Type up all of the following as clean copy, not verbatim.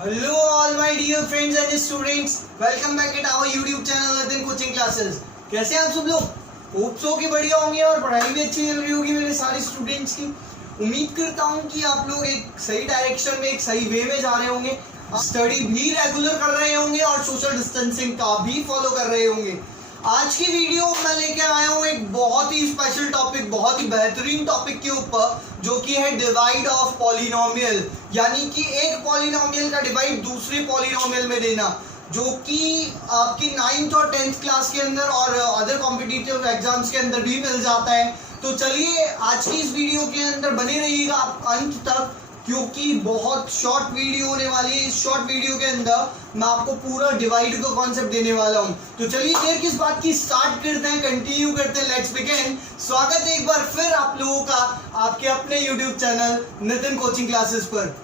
Hello all my dear friends and students, welcome back at our YouTube channel Nitin Coaching Classes। कैसे हैं आप सब लोग? Hope so कि बढ़िया होंगे और पढ़ाई भी अच्छी चल रही होगी मेरे सारे स्टूडेंट्स की। उम्मीद करता हूँ कि आप लोग एक सही डायरेक्शन में, एक सही वे में जा रहे होंगे, स्टडी भी रेगुलर कर रहे होंगे और सोशल डिस्टेंसिंग का भी फॉलो कर रहे होंगे। आज की वीडियो मैं लेके आया हूँ एक बहुत ही स्पेशल टॉपिक, बहुत ही बेहतरीन टॉपिक के ऊपर, जो कि है डिवाइड ऑफ पॉलिनोमियल, यानी कि एक पॉलिनोमियल का डिवाइड दूसरे पॉलिनोमियल में देना, जो कि आपकी 9th और 10th क्लास के अंदर और अदर कॉम्पिटिटिव एग्जाम्स के अंदर भी मिल जाता है। तो चलिए आज की इस वीडियो के अंदर बने रहिएगा आप अंत तक, क्योंकि बहुत शॉर्ट वीडियो होने वाली है। इस शॉर्ट वीडियो के अंदर मैं आपको पूरा डिवाइड का कॉन्सेप्ट देने वाला हूं। तो चलिए देर किस बात की, स्टार्ट करते हैं, कंटिन्यू करते हैं, लेट्स बिगिन। स्वागत है एक बार फिर आप लोगों का आपके अपने YouTube channel Nitin coaching classes पर।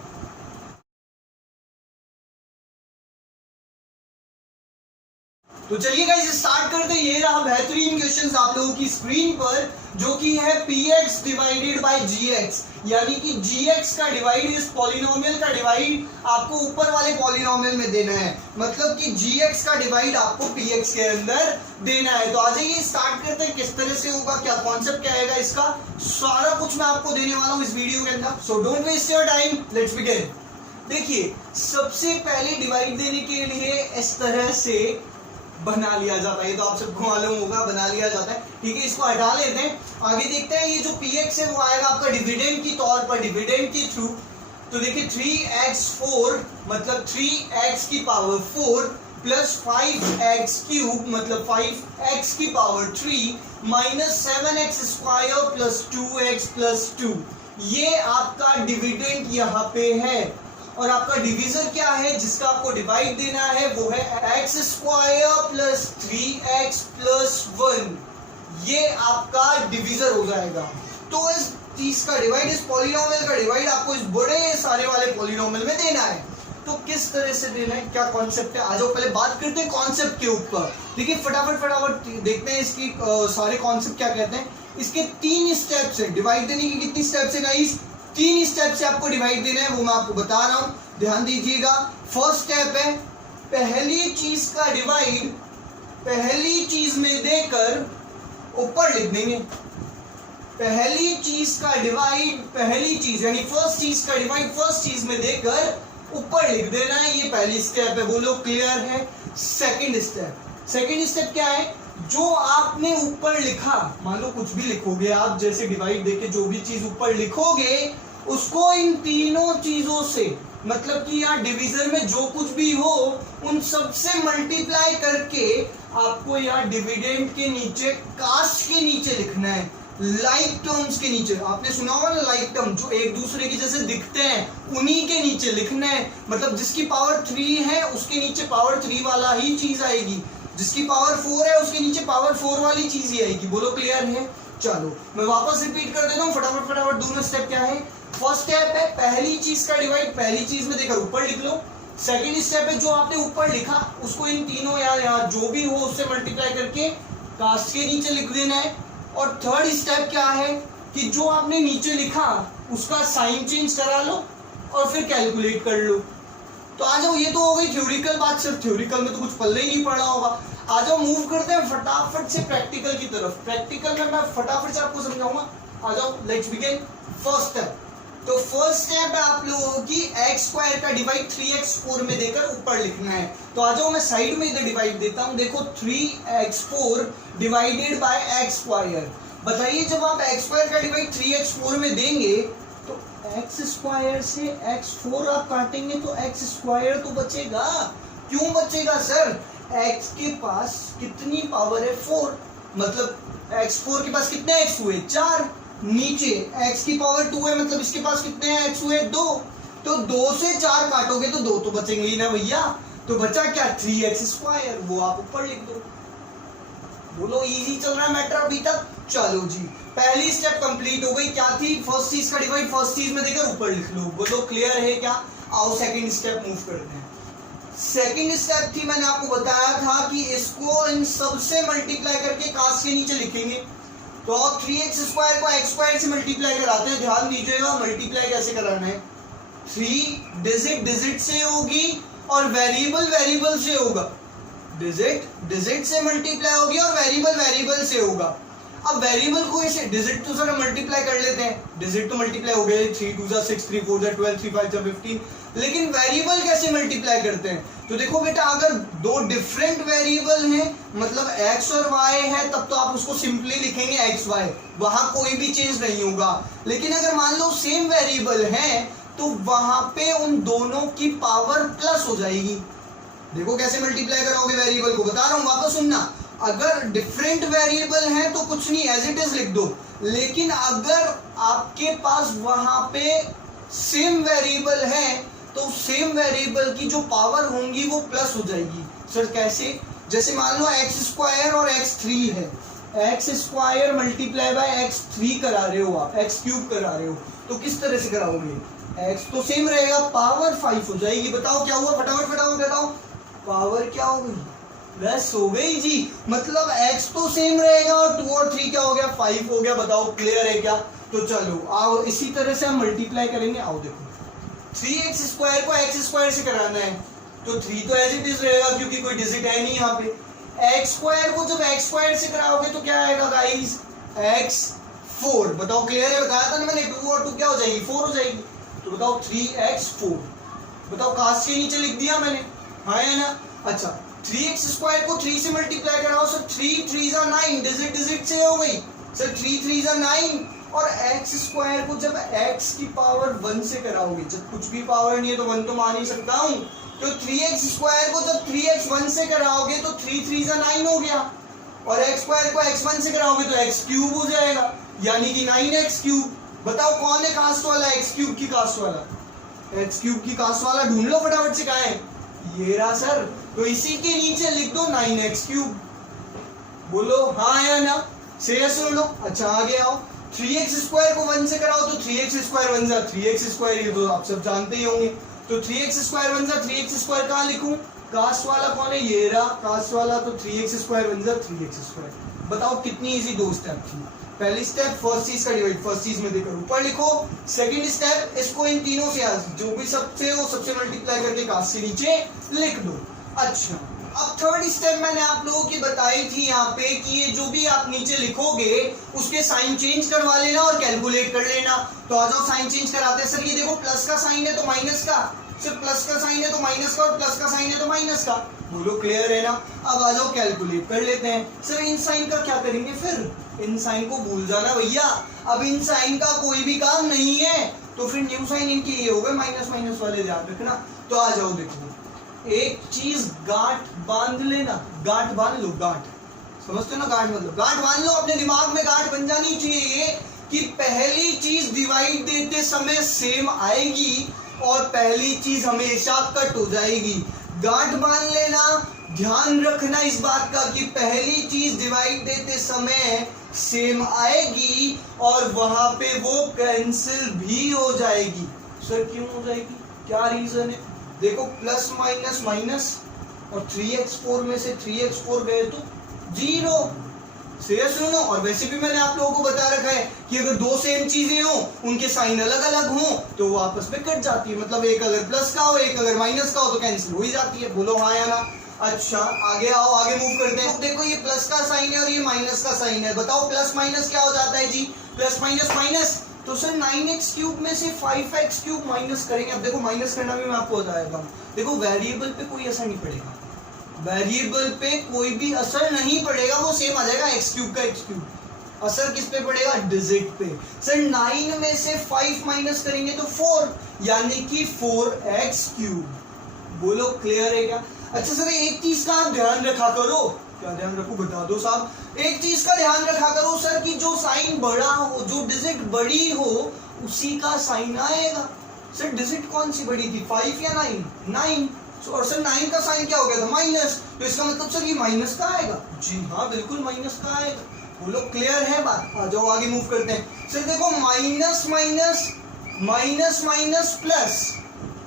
तो चलिए गाइस स्टार्ट करते हैं। ये रहा बेहतरीन क्वेश्चन आप लोगों की स्क्रीन पर, जो कि है px डिवाइडेड बाय gx, यानी कि gx का डिवाइड, इस पॉलिनोमियल का डिवाइड आपको ऊपर वाले पॉलिनोमियल में देना है। मतलब कि gx का डिवाइड आपको px के अंदर देना है। तो आ जाइए स्टार्ट करते हैं, किस तरह से होगा, क्या कॉन्सेप्ट क्या आएगा, इसका सारा कुछ मैं आपको देने वाला हूँ इस वीडियो के अंदर। So don't waste your time, let's begin. देखिए सबसे पहले डिवाइड देने के लिए इस तरह से बना लिया जाता है, ये तो आप सबको मालूम होगा, बना लिया जाता है। ठीक है, इसको हटा लेते हैं, आगे देखते हैं। ये जो px है वो आएगा आपका डिविडेंड की तौर पर, डिविडेंड के थ्रू। तो देखिए 3x4 मतलब 3x की पावर 4 प्लस 5x क्यूब मतलब 5x की power 3 minus 7x square plus 2x plus 2। ये आपका डिविडेंड यहाँ पे है। और आपका डिवीजर क्या है जिसका आपको डिवाइड देना है, वो है x square plus 3x plus 1। ये आपका डिवीजर हो जाएगा। तो इस चीज का डिवाइड, इस पॉलिनोमियल का डिवाइड आपको इस बड़े सारे वाले पॉलिनोमियल में देना है। तो किस तरह से देना है, क्या कॉन्सेप्ट है, आ जाओ पहले बात करते हैं कॉन्सेप्ट के ऊपर। देखिए फटाफट देखते हैं इसकी सारे कॉन्सेप्ट क्या कहते हैं। इसके 3 स्टेप्स है डिवाइड देने की। कितनी स्टेप्स है गाइस? 3 स्टेप से आपको डिवाइड देना है, वो मैं आपको बता रहा हूं, ध्यान दीजिएगा। फर्स्ट स्टेप है पहली चीज का डिवाइड पहली चीज में देकर ऊपर लिख देंगे। पहली चीज का डिवाइड पहली चीज यानी फर्स्ट चीज का डिवाइड फर्स्ट चीज में देकर ऊपर लिख देना है। ये पहली स्टेप है, बोलो क्लियर है। सेकंड स्टेप क्या है? जो आपने ऊपर लिखा, मान लो कुछ भी लिखोगे आप, जैसे डिवाइड देके जो भी चीज ऊपर लिखोगे उसको इन तीनों चीजों से, मतलब कि यहाँ डिवीजन में जो कुछ भी हो उन सब से मल्टीप्लाई करके आपको यहाँ डिविडेंड के नीचे, कास्ट के नीचे लिखना है, लाइक टर्म्स के नीचे। आपने सुना होगा ना लाइक टर्म, जो एक दूसरे के जैसे दिखते हैं, उन्हीं के नीचे लिखना है। मतलब जिसकी पावर 3 है उसके नीचे पावर 3 वाला ही चीज आएगी, जिसकी पावर 4 है उसके नीचे पावर 4 वाली चीज ही आएगी। बोलो क्लियर है? चलो मैं वापस रिपीट कर देता हूँ फटाफट। दोनों स्टेप क्या है? फर्स्ट स्टेप है पहली चीज का डिवाइड पहली चीज में देकर ऊपर लिख लो। सेकंड स्टेप है जो आपने ऊपर लिखा उसको इन तीनों यहाँ जो भी हो उससे मल्टीप्लाई करके कास्ट के नीचे लिख देना है। और थर्ड स्टेप क्या है कि जो आपने नीचे लिखा उसका साइन चेंज करा लो और फिर कैलकुलेट कर लो। तो आ जाओ, ये तो हो गई थ्योरिकल बात, सिर्फ थ्योरिकल में तो कुछ पल्ले ही नहीं पड़ा होगा। आ जाओ मूव करते हैं फटाफट से प्रैक्टिकल की तरफ। प्रैक्टिकल में मैं फटाफट से आपको समझाऊंगा। आ जाओ लेट्स बिगिन। फर्स्ट स्टेप, तो फर्स्ट स्टेप है आप लोगों की एक्स स्क्वायर का डिवाइड 3x4 में देकर ऊपर लिखना है। तो आ जाओ मैं साइड में इधर डिवाइड देता हूं। देखो 3x4 divided by x square. बताइए जब आप एक्स स्क्वायर का डिवाइड 3x4 में देंगे तो एक्स स्क्वायर से x4 आप काटेंगे तो एक्स स्क्वायर तो बचेगा। क्यों बचेगा सर? x के पास कितनी पावर है? 4। मतलब x4 के पास कितने x हुए? 4। नीचे x की पावर 2 है, मतलब इसके पास कितने हैं x हुए? 2। तो 2 से 4 काटोगे तो 2 तो बचेंगे ही ना भैया। तो बचा क्या? 3x स्क्वायर, वो आप ऊपर लिख दो। बोलो इजी चल रहा है मैटर अभी तक? चलो जी, पहली स्टेप कंप्लीट हो गई। क्या थी? फर्स्ट चीज का डिवाइड फर्स्ट चीज में देकर ऊपर लिख लो। बोलो क्लियर है क्या? आओ सेकंड स्टेप मूव करते हैं। सेकंड स्टेप थी, मैंने आपको बताया था कि इसको इन सब से मल्टीप्लाई करके कास्ट के नीचे लिखेंगे। तो आप 3x स्क्वायर को x स्क्वायर से मल्टीप्लाई कराते हैं। ध्यान दीजिएगा मल्टीप्लाई कैसे कराना है। 3 डिजिट डिजिट से होगी और वेरिएबल वेरिएबल से होगा। डिजिट डिजिट से मल्टीप्लाई होगी और वेरिएबल वेरिएबल से होगा। अब वेरिएबल को ऐसे डिजिट तो सर मल्टीप्लाई कर लेते हैं, डिजिट तो मल्टीप्लाई हो गए, 3 2 6 3 4 12 3 5 15, लेकिन वेरिएबल कैसे मल्टीप्लाई करते हैं? तो देखो बेटा, अगर दो डिफरेंट वेरिएबल हैं, मतलब x और y है, तब तो आप उसको सिंपली लिखेंगे एक्स वाई, वहां कोई भी चेंज नहीं होगा। लेकिन अगर मान लो सेम वेरिएबल है तो वहां पे उन दोनों की पावर प्लस हो जाएगी। देखो कैसे मल्टीप्लाई करोगे वेरिएबल को, बता रहा हूं, वापस सुनना। अगर डिफरेंट वेरिएबल है तो कुछ नहीं, एज इट इज लिख दो। लेकिन अगर आपके पास वहां पे सेम वेरिएबल है तो सेम वेरिएबल की जो पावर होंगी वो प्लस हो जाएगी। सर कैसे? जैसे मान लो एक्स स्क्वायर और एक्स थ्री है, x square multiply by x three करा रहे हो आप, एक्स क्यूब करा रहे हो, तो किस तरह से कराओगे? एक्स तो सेम रहेगा, पावर 5 हो जाएगी। बताओ क्या हुआ, फटाफट फटाफट बताओ, पावर क्या हो गई? प्लस हो गई जी। मतलब x तो सेम रहेगा और 2 और 3 क्या हो गया? 5 हो गया। बताओ क्लियर है क्या? तो चलो आओ इसी तरह से हम मल्टीप्लाई करेंगे। आओ देखो, 3x स्क्वायर को x स्क्वायर से कराना है तो 3 तो एज इट इज रहेगा क्योंकि कोई डिजिट है नहीं यहाँ पे। x स्क्वायर को जब x स्क्वायर से कराओगे तो क्या आएगा गाइस? x4। बताओ क्लियर है? बताया था ना मैंने, 2 और 2 क्या हो जाएगी? 4 हो जाएगी। तो बताओ 3x4। बताओ कास्ट के नीचे लिख दिया मैंने, हाँ है ना? अच्छा, 3x स्क्वायर को 3 से मल्टीप्लाई कराओ सर, 3 3 9, डिजिट डिजिट से हो गई सर, 3 3 9। और x स्क्वायर को जब x की पावर 1 से कराओगे, जब कुछ भी पावर नहीं है तो 1 तो मान ही सकता हूँ, तो 3x स्क्वायर को जब 3x 1 से कराओगे तो 3 3 9 हो गया। और x स्क्वायर को x 1 से कराओगे तो x क्यूब हो जाएगा, यानी कि 9x क्यूब। बताओ कौन है कास्ट वाला? x क्यूब की कास्ट वाला, x क्यूब की कास्ट वाला ढूंढ लो फटाफट से, कहाँ है? ये रहा सर। तो इसी के नीचे लिख दो 9x क्यूब। बोलो हाँ या ना, से सुन लो। अच्छा आगे आओ, 3x स्क्वायर को 1 से कराओ तो 3x स्क्वायर 1 जा 3x स्क्वायर, ये तो आप सब जानते ही होंगे। तो 3x स्क्वायर 1 जा 3x स्क्वायर कहाँ लिखूं? कास्ट वाला कौन है? ये रहा कास्ट वाला। तो 3x स्क्वायर 1 जा 3x स्क्वायर। बताओ कितनी इजी दो स्टेप थी। पहली स्टेप फर्स्ट चीज का डिवाइड, फर्स्ट चीज में देकर ऊपर लिखो। सेकंड स्टेप इसको इन तीनों से जो भी सबसे हो सबसे मल्टीप्लाई करके कास्ट से नीचे लिख दो। अच्छा, अब थर्ड स्टेप मैंने आप लोगों की बताई थी यहाँ पे कि ये जो भी आप नीचे लिखोगे उसके साइन चेंज करवा लेना और कैलकुलेट कर लेना। तो आ जाओ साइन चेंज कराते हैं। सर ये देखो प्लस का साइन है तो माइनस का, सिर्फ प्लस का साइन है तो माइनस का, और प्लस का साइन है तो माइनस का। बोलो क्लियर है ना? अब आ जाओ कैलकुलेट कर लेते हैं। सर इन साइन का क्या करेंगे? फिर इन साइन को भूल जाना भैया, अब इन साइन का कोई भी काम नहीं है, तो फिर न्यू साइन इनके ये हो गए माइनस माइनस वाले, ध्यान रखना। तो आ जाओ देखो, एक चीज गांठ बांध लेना, गांठ बांध लो, गांठ समझते हो ना? गांठ मतलब गांठ बांध लो, अपने दिमाग में गांठ बन जानी चाहिए कि पहली चीज डिवाइड देते समय सेम आएगी और पहली चीज हमेशा कट हो जाएगी। गांठ बांध लेना, ध्यान रखना इस बात का कि पहली चीज डिवाइड देते समय सेम आएगी और वहां पे वो कैंसिल भी हो जाएगी। सर क्यों हो जाएगी? क्या रीजन है? देखो प्लस माइनस माइनस और 3x4 में से 3x4 गए तो 0। से सुनो, और वैसे भी मैंने आप लोगों को बता रखा है कि अगर दो सेम चीजें हो उनके साइन अलग अलग हो तो वो आपस में कट जाती है। मतलब एक अगर प्लस का हो एक अगर माइनस का हो तो कैंसिल हो ही जाती है। बोलो हाँ या ना? अच्छा आगे आओ, आगे मूव करते हैं। देखो ये प्लस का साइन है और ये माइनस का साइन है। बताओ प्लस माइनस क्या हो जाता है जी? Plus minus minus. तो सर 9x क्यूब में से 5x क्यूब माइनस करेंगे। अब देखो माइनस करना भी मैं आपको बताएगा। देखो वेरिएबल पे कोई असर नहीं पड़ेगा, वेरिएबल पे कोई भी असर नहीं पड़ेगा, वो सेम आ जाएगा x क्यूब का x क्यूब। असर किस पे पड़ेगा? डिजिट पे। सर 9 में से 5 माइनस करेंगे तो 4, यानी कि 4x क्यूब। बोलो क्लियर है क्या? अच्छा सर एक चीज का आप ध्यान रखा करो। क्या ध्यान रखो बता दो साहब। एक चीज का ध्यान रखा करो सर कि जो साइन बड़ा हो, जो डिजिट बड़ी हो उसी का साइन आएगा। सर डिजिट कौन सी बड़ी थी, 5 या 9? 9। और सर 9 का साइन क्या हो गया था? माइनस। तो इसका मतलब सर ये माइनस का आएगा? जी हाँ बिल्कुल माइनस का आएगा। बोलो क्लियर है बात? आ जाओ आगे मूव करते हैं। सर देखो minus minus minus minus plus,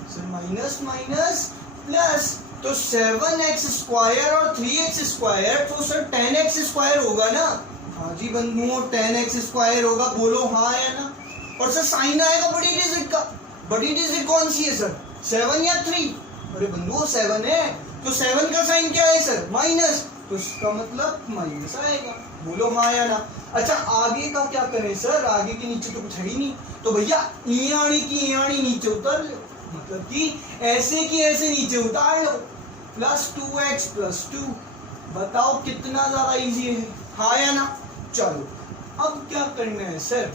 sir minus minus plus, तो 7x स्क्वायर और 3x स्क्वायर, तो सर 10x स्क्वायर होगा ना? हाँ जी बंधुओं 10x स्क्वायर होगा। बोलो हाँ या ना? और सर साइन आएगा बड़ी डिजिट का, बड़ी डिजिट कौन सी है सर, 7 या 3? अरे बंधुओं 7 है, तो 7 का साइन क्या है सर, माइनस, तो इसका मतलब माइनस आएगा। बोलो हाँ या ना। अच्छा आगे का क्या करें सर, आगे के नीचे तो कुछ है ही नहीं, तो भैया ईयाणी की ईयाणी नीचे उतार लो, मतलब कि ऐसे की ऐसे नीचे उतार लो, प्लस 2x प्लस 2। बताओ कितना ज्यादा इजी है, हाँ या ना। चलो अब क्या करना है सर,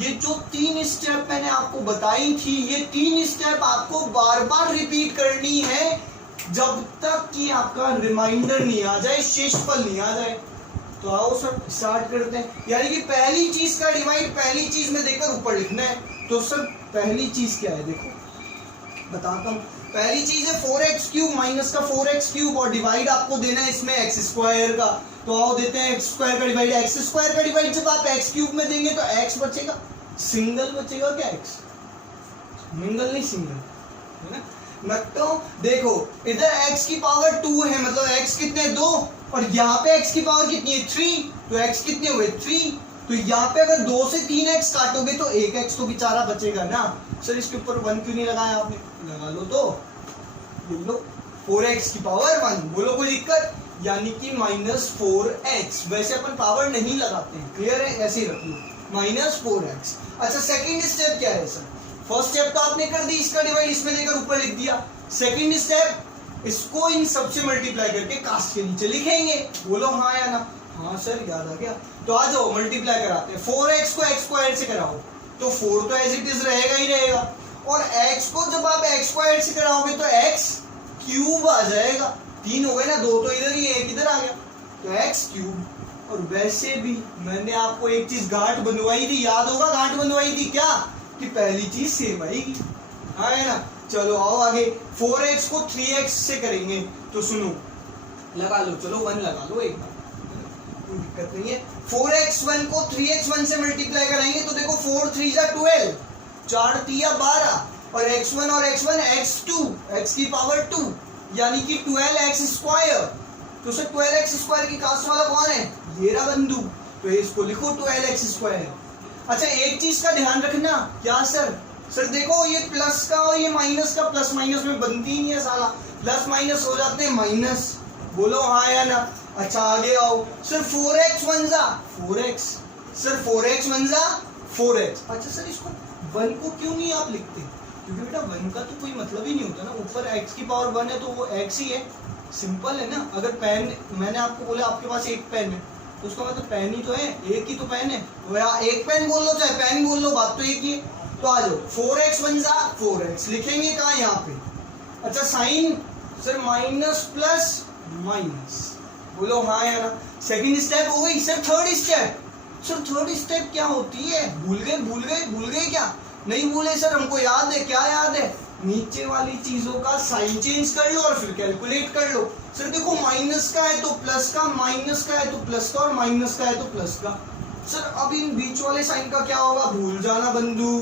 ये जो 3 स्टेप मैंने आपको बताई थी, ये 3 स्टेप आपको बार बार रिपीट करनी है जब तक कि आपका रिमाइंडर नहीं आ जाए, शेषफल नहीं आ जाए। तो आओ सर स्टार्ट करते हैं। यानी कि पहली चीज का डिवाइड पहली चीज में देकर ऊपर लिखना है। तो सर पहली चीज क्या है, देखो बताता हूँ। पहली चीज है 4x क्यूब माइनस का 4x क्यूब, और डिवाइड आपको देना है इसमें x स्क्वायर का। तो आओ देते हैं x स्क्वायर का डिवाइड। x स्क्वायर का डिवाइड जब आप x क्यूब में देंगे तो x बचेगा, सिंगल बचेगा क्या, x मिंगल नहीं सिंगल, है ना। तो देखो इधर x की पावर 2 है, मतलब x कितने 2, और यहाँ पे x की पावर कितनी है 3, तो x कितने हुए 3। तो यहाँ पे अगर 2 से 3x काटोगे तो 1x तो बेचारा बचेगा ना। सर इसके ऊपर 1 क्यों नहीं लगाया आपने, लगा लो तो लिख लो 4x की पावर 1। बोलो कोई दिक्कत, यानी कि -4x। वैसे अपन पावर नहीं लगाते हैं, क्लियर है, ऐसे ही रख लो -4x। अच्छा सेकंड स्टेप क्या है सर, फर्स्ट स्टेप तो आपने कर दी, इसका डिवाइड इसमें देकर ऊपर लिख दिया। सेकंड स्टेप इसको इन सबसे मल्टीप्लाई करके कास्ट के नीचे लिखेंगे। बोलो हाँ या ना। हाँ सर याद आ गया, तो आ जाओ मल्टीप्लाई कराते हैं। 4x को x स्क्वायर से कराओ तो 4 तो एज इट इज रहेगा ही रहेगा, और x को जब आप x स्क्वायर से कराओगे तो x क्यूब आ जाएगा। 3 हो गए ना, 2 तो इधर ही है, 1 इधर आ गया, तो x क्यूब। और वैसे भी मैंने आपको एक चीज गांठ बनवाई थी, याद होगा गांठ बनवाई थी क्या, कि पहली चीज सेम आएगी, हाँ है ना। चलो आओ आगे, 4x को 3x से करेंगे तो सुनो लगा लो, चलो 1 लगा लो एक बार, कोई दिक्कत नहीं है। 4x1 को 3x1 से मल्टीप्लाई कराएंगे तो देखो 4 3 जा 12, 4 3 12, और x1 और x1 x2, x की पावर 2, यानी कि 12x स्क्वायर। तो सर 12x स्क्वायर की कास्ट वाला कौन है, ये रहा बंधु, तो इसको लिखो 12x स्क्वायर। अच्छा एक चीज का ध्यान रखना, क्या सर, सर देखो ये प्लस का और ये माइनस का प्लस माइनस में बनती ही नहीं है साला, प्लस माइनस हो जाते हैं माइनस। बोलो हाँ या ना। अच्छा आगे आओ सर, 4x 1 जा 4x, सर 4x 1 जा 4x। अच्छा सर इसको 1 को क्यों नहीं आप लिखते, क्योंकि बेटा 1 का तो कोई मतलब ही नहीं होता ना, ऊपर x की पावर 1 है तो वो x ही है, सिंपल है ना। अगर पेन, मैंने आपको बोला आपके पास एक पेन है तो उसका मतलब पेन ही तो है, एक ही तो पेन है, तो या एक पेन बोल लो चाहे पेन बोल लो, बात तो एक ही है। तो आ जाओ 4x 1 जा 4x लिखेंगे कहाँ, यहाँ पे। अच्छा sign sir minus plus minus, बोलो हाँ या ना। सेकंड स्टेप हो गई। Sir third step, sir third step क्या होती है, भूल गए क्या, नहीं भूले सर, हमको याद है, क्या याद है, नीचे वाली चीजों का साइन चेंज कर लो और फिर कैलकुलेट कर लो। सर देखो माइनस का है तो प्लस का, माइनस का है तो प्लस का, और माइनस का है तो प्लस का। सर अब इन बीच वाले साइन का क्या होगा, भूल जाना बंधु,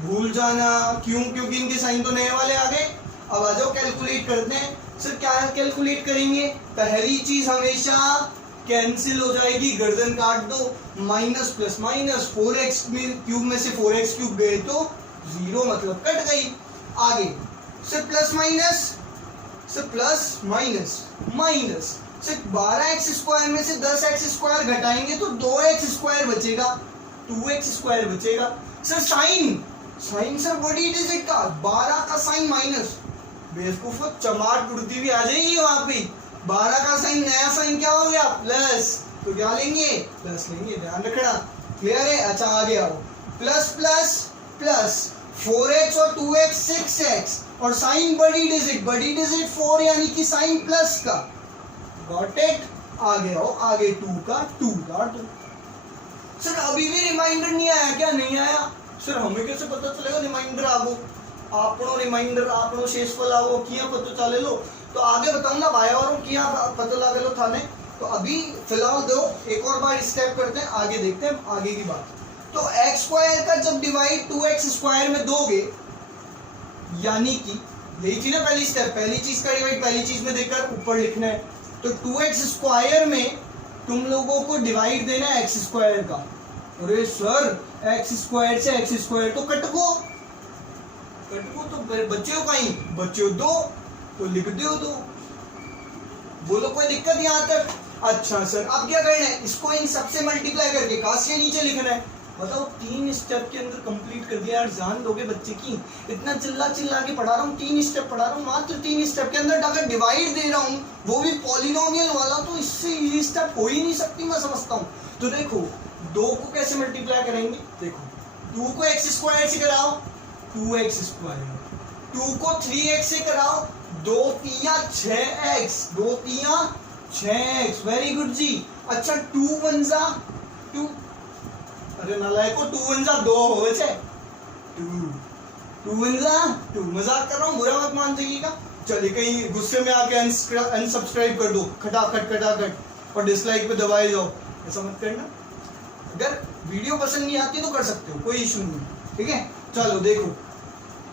भूल जाना, क्यों, क्योंकि इनके साइन तो नए वाले आ गए। अब आ जाओ कैलकुलेट करते हैं। सर क्या कैलकुलेट करेंगे, पहली चीज हमेशा कैंसिल हो जाएगी, गर्दन काट दो, minus plus minus, 4x cube में से 4x क्यूब गए तो 0, मतलब कट गई। आगे sir plus minus, sir plus minus minus, sir 12x square में से 10x स्क्वायर घटाएंगे तो 2x स्क्वायर बचेगा, 2x स्क्वायर बचेगा। सर साइन, साइन सर बड़ी डिजिट का 12 का साइन माइनस, बेवकूफ चमाट उड़ती हुई आ जाएगी वहां पे। 12 का साइन, नया साइन क्या हो गया प्लस, तो क्या लेंगे प्लस लेंगे, ध्यान रखना, क्लियर है। अच्छा आगे आओ, प्लस प्लस प्लस 4x और 2x 6x, और साइन बड़ी डिजिट 4 यानी कि साइन प्लस का, गॉट इट। आगे आओ, आगे 2 का 2 का 2। सर अभी भी रिमाइंडर नहीं आया क्या, नहीं आया सर, हमें कैसे पता चलेगा रिमाइंडर आगो, आपनो रिमाइंडर आपनो शेषफल आवो किया पता चले लो, तो आगे बताऊंगा भाई और किया पता लगे लो थाने। तो अभी फिलहाल दो, एक और बार स्टेप करते हैं, आगे देखते हैं आगे की बात। तो x स्क्वायर का जब डिवाइड 2x स्क्वायर में दोगे, यानी कि यही थी ना पहली स्टेप, पहली चीज का डिवाइड पहली चीज में देकर ऊपर लिखना है। तो 2x स्क्वायर में तुम लोगों को डिवाइड देना है x स्क्वायर का। अरे सर x स्क्वायर से x स्क्वायर तो कट गो, कटो तो बच्चे का ही बच्चे 2 तो लिख दो 2। बोलो कोई दिक्कत यहाँ तक? अच्छा सर अब क्या करना है, इसको इन सबसे मल्टीप्लाई करके काश के नीचे लिखना है। बताओ 3 स्टेप के अंदर कंप्लीट कर दिया यार, जान दोगे बच्चे की? इतना चिल्ला चिल्ला के पढ़ा रहा हूँ, 3 स्टेप पढ़ा रहा हूँ, मात्र 3 स्टेप के अंदर अगर डिवाइड दे रहा हूँ वो भी पॉलिनोमियल वाला, तो इससे इजी स्टेप हो ही नहीं सकती मैं समझता हूँ। तो देखो 2 को कैसे मल्टीप्लाई करेंगे, देखो 2 को x स्क्वायर से कराओ 2x स्क्वायर, 2 को 3x से कराओ 2 3 6x, 2 3 6x, वेरी गुड जी। अच्छा 2 1 जा 2, अरे नालायको 2 1 जा 2 हो जाए 2 1 जा 2, मजाक कर रहा हूँ, बुरा मत मान जाइएगा। चलिए कहीं गुस्से में आके अनसब्सक्राइब कर दो खटाखट और डिसलाइक पे दबाए जाओ, ऐसा मत करना। अगर वीडियो पसंद नहीं आती तो कर सकते हो, कोई इशू नहीं, ठीक है। चलो देखो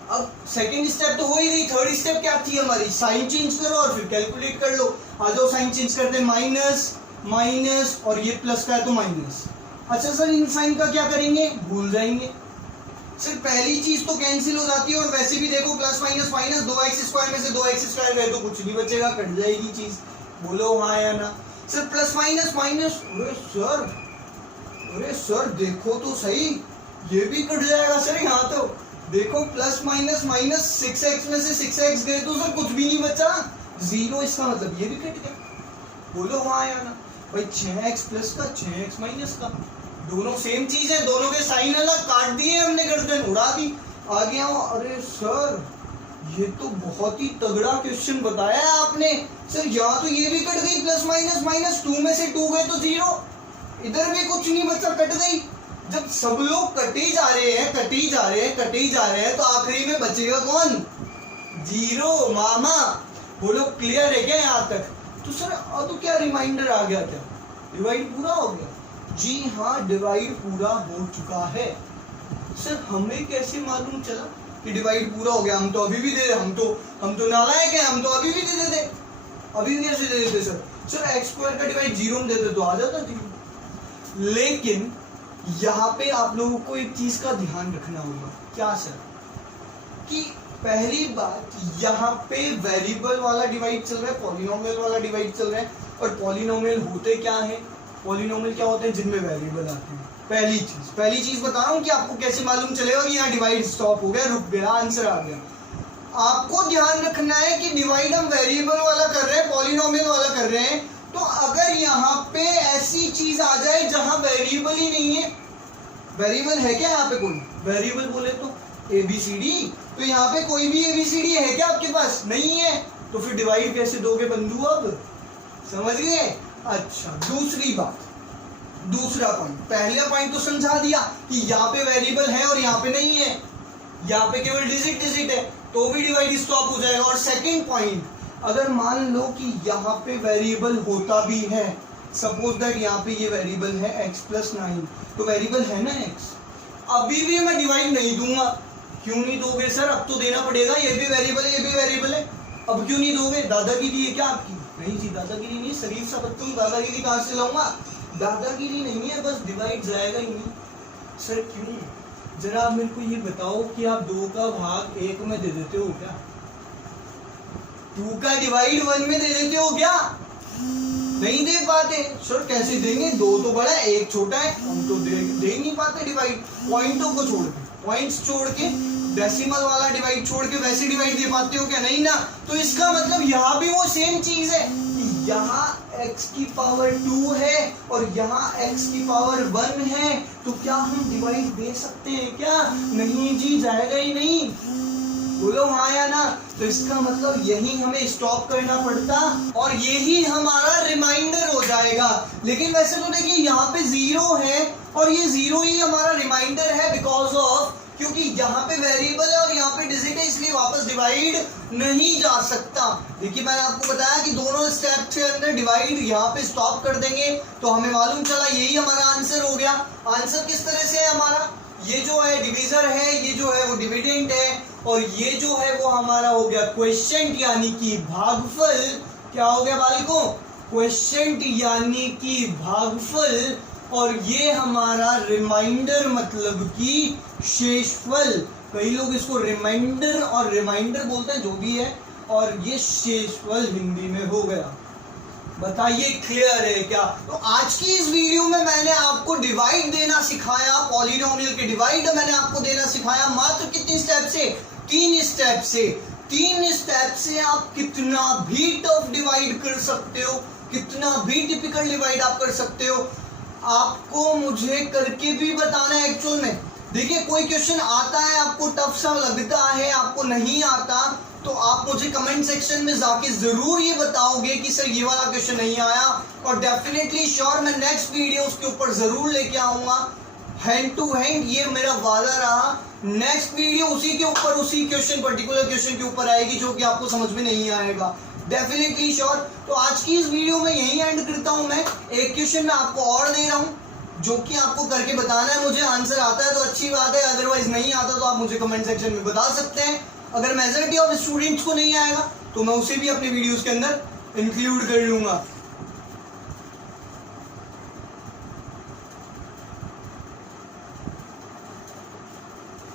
अब सेकंड स्टेप तो हो ही गई, थर्ड स्टेप क्या थी हमारी, साइन चेंज करो और फिर कैलकुलेट कर लो। आ जाओ साइन चेंज करते हैं, माइनस माइनस और ये प्लस का है तो माइनस। अच्छा सर इन साइन का क्या करेंगे, भूल जाएंगे सर, पहली चीज तो कैंसिल हो जाती है और वैसे भी देखो plus minus minus 2x square में से 2x स्क्वायर गए तो कुछ नहीं बचेगा, कट जाएगी चीज। बोलो हाँ या ना सर, प्लस माइनस माइनस, अरे सर देखो तो सही, ये भी कट जाएगा सर यहाँ तो। देखो प्लस माइनस माइनस 6x में से 6x गए तो सर कुछ भी नहीं बचा, 0, इसका मतलब ये भी कट गया। बोलो हाँ या ना भाई, 6x प्लस का 6x माइनस का, दोनों सेम चीज है, दोनों के साइन अलग, काट दिए हमने, गर्दन उड़ा दी, आ गया। अरे सर ये तो बहुत ही तगड़ा क्वेश्चन बताया है आपने सर, यहाँ तो ये भी कट गई, प्लस माइनस माइनस 2 में से 2 गए तो 0, इधर भी कुछ नहीं बचा, कट गई। जब सब लोग कटे जा रहे हैं तो आखिरी में बचेगा कौन, 0 मामा। बोलो क्लियर है क्या यहाँ तक? तो सर अब तो क्या रिमाइंडर आ गया, क्या डिवाइड पूरा हो गया? जी हाँ डिवाइड पूरा हो चुका है। सर हमें कैसे मालूम चला कि डिवाइड पूरा हो गया? हम तो अभी भी दे रहे, हम तो नालायक हैं, हम तो अभी भी दे देते, अभी भी कैसे दे देते सर? सर x स्क्वायर का डिवाइड 0 में देते तो आ जाता 0। लेकिन यहाँ पे आप लोगों को एक चीज का ध्यान रखना होगा, क्या सर, कि पहली बात यहाँ पे वेरिएबल वाला डिवाइड चल रहा है, पॉलिनोमियल वाला डिवाइड चल रहा है। और पॉलिनोमियल होते क्या है, पॉलिनोमियल क्या होते हैं, जिनमें वेरिएबल आते हैं। पहली चीज बता रहा हूँ कि आपको कैसे मालूम चलेगा कि यहाँ डिवाइड स्टॉप हो गया, रुक गया, आंसर आ गया। आपको ध्यान रखना है कि डिवाइड हम वेरिएबल वाला कर रहे हैं, पॉलिनोमियल वाला कर रहे हैं, तो अगर यहाँ पे ऐसी चीज आ जाए जहां वेरिएबल ही नहीं है, वेरिएबल है क्या यहाँ पे, कोई वेरिएबल बोले तो ABCD, तो यहाँ पे कोई भी ABCD है क्या आपके पास? नहीं है, तो फिर डिवाइड कैसे दोगे बंधु? अब समझ गए? अच्छा दूसरी बात, दूसरा पॉइंट, पहला पॉइंट तो समझा दिया कि यहाँ पे वेरिएबल है और यहाँ पे नहीं है, यहाँ पे केवल डिजिट है तो भी डिवाइड स्टॉप हो जाएगा। और सेकंड पॉइंट, अगर मान लो कि यहाँ पे वेरिएबल होता भी है, सपोज दैट यहाँ पे ये वेरिएबल है x + 9, तो वेरिएबल है ना x, अभी भी मैं डिवाइड नहीं दूंगा। क्यों नहीं दोगे सर? अब तो देना पड़ेगा, ये भी वेरिएबल है, ये भी वेरिएबल है, अब क्यों नहीं दोगे? दादागिरी है क्या आपकी? नहीं जी दादागिरी नहीं, शरीफ सा बच्चों, दादागिरी कहाँ से लाऊंगा? दादागिरी नहीं है, बस डिवाइड जाएगा ही नहीं। सर क्यों? जरा आप मेरे को ये बताओ कि आप 2 का भाग 1 में दे देते हो क्या? 2 का डिवाइड 1 में दे देते हो क्या? नहीं दे पाते। सर कैसे देंगे? 2 तो बड़ा है, 1 छोटा है, हम तो दे नहीं पाते डिवाइड। पॉइंटों को छोड़ के, पॉइंट्स छोड़ के, डेसिमल वाला डिवाइड छोड़ के वैसे डिवाइड दे पाते हो क्या? नहीं ना। तो इसका मतलब यहाँ भी वो सेम चीज है, यहाँ x⁴ है और यहाँ x⁴ 1 है, तो क्या हम डिवाइड दे सकते हैं क्या? नहीं जी, जाएगा ही नहीं। बोलो हाँ या ना। तो इसका मतलब यही हमें स्टॉप करना पड़ता और यही हमारा रिमाइंडर हो जाएगा। लेकिन वैसे तो देखिए यहाँ पे 0 है और ये 0 ही हमारा रिमाइंडर है, बिकॉज ऑफ, क्योंकि यहाँ पे वेरिएबल है और यहाँ पे डिजिट है, इसलिए वापस डिवाइड नहीं जा सकता। देखिए मैंने आपको बताया कि दोनों स्टेप के अंदर डिवाइड यहाँ पे स्टॉप कर देंगे, तो हमें मालूम चला यही हमारा आंसर हो गया। आंसर किस तरह से है हमारा? ये जो है डिविजर है, ये जो है वो डिविडेंड है, और ये जो है वो हमारा हो गया क्वोशिएंट यानी कि भागफल। क्या हो गया बालकों? क्वोशिएंट यानी कि भागफल। और ये हमारा रिमाइंडर मतलब कि शेषफल। कई लोग इसको रिमाइंडर और रिमाइंडर बोलते हैं, जो भी है, और ये शेषफल हिंदी में हो गया। बताइए क्लियर है क्या? तो आज की इस वीडियो में मैंने आपको डिवाइड देना सिखाया, पॉलिनोमियल के डिवाइड मैंने आपको देना सिखाया मात्र कितने स्टेप से? 3 स्टेप से। 3 स्टेप से आप कितना भी टफ डिवाइड कर सकते हो, कितना भी डिफिकल्ट डिवाइड आप कर सकते हो। आपको मुझे करके भी बताना है एक्चुअल में। देखिए, कोई क्वेश्चन आता है, आपको टफ सा लगता है, आपको नहीं आता, तो आप मुझे कमेंट सेक्शन में जाके जरूर ये बताओगे कि सर ये वाला क्वेश्चन नहीं आया, और डेफिनेटली श्योर मैं नेक्स्ट वीडियो उसके ऊपर जरूर लेके आऊंगा, हैंड टू हैंड, ये मेरा वादा रहा। नेक्स्ट वीडियो उसी के ऊपर, उसी क्वेश्चन, पर्टिकुलर क्वेश्चन के ऊपर आएगी जो कि आपको समझ में नहीं आएगा, डेफिनेटली श्योर। तो आज की इस वीडियो में यही एंड करता हूं मैं। एक क्वेश्चन मैं आपको और दे रहा हूं जो कि आपको करके बताना है। मुझे आंसर आता है तो अच्छी बात है, अदरवाइज नहीं आता तो आप मुझे कमेंट सेक्शन में बता सकते हैं। अगर मेजॉरिटी ऑफ स्टूडेंट्स को नहीं आएगा तो मैं उसे भी अपनी वीडियोस के अंदर इंक्लूड कर लूंगा।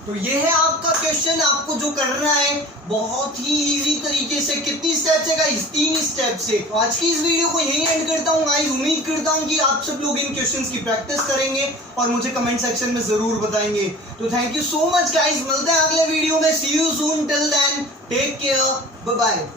तो ये है आपका क्वेश्चन, आपको जो करना है बहुत ही इजी तरीके से। कितनी स्टेप से गाइस? 3 स्टेप से। तो आज की इस वीडियो को यही एंड करता हूँ गाइस। उम्मीद करता हूँ कि आप सब लोग इन क्वेश्चंस की प्रैक्टिस करेंगे और मुझे कमेंट सेक्शन में जरूर बताएंगे। तो thank you so much guys, मिलते हैं अगले वीडियो में। See you soon, till then take care, bye bye.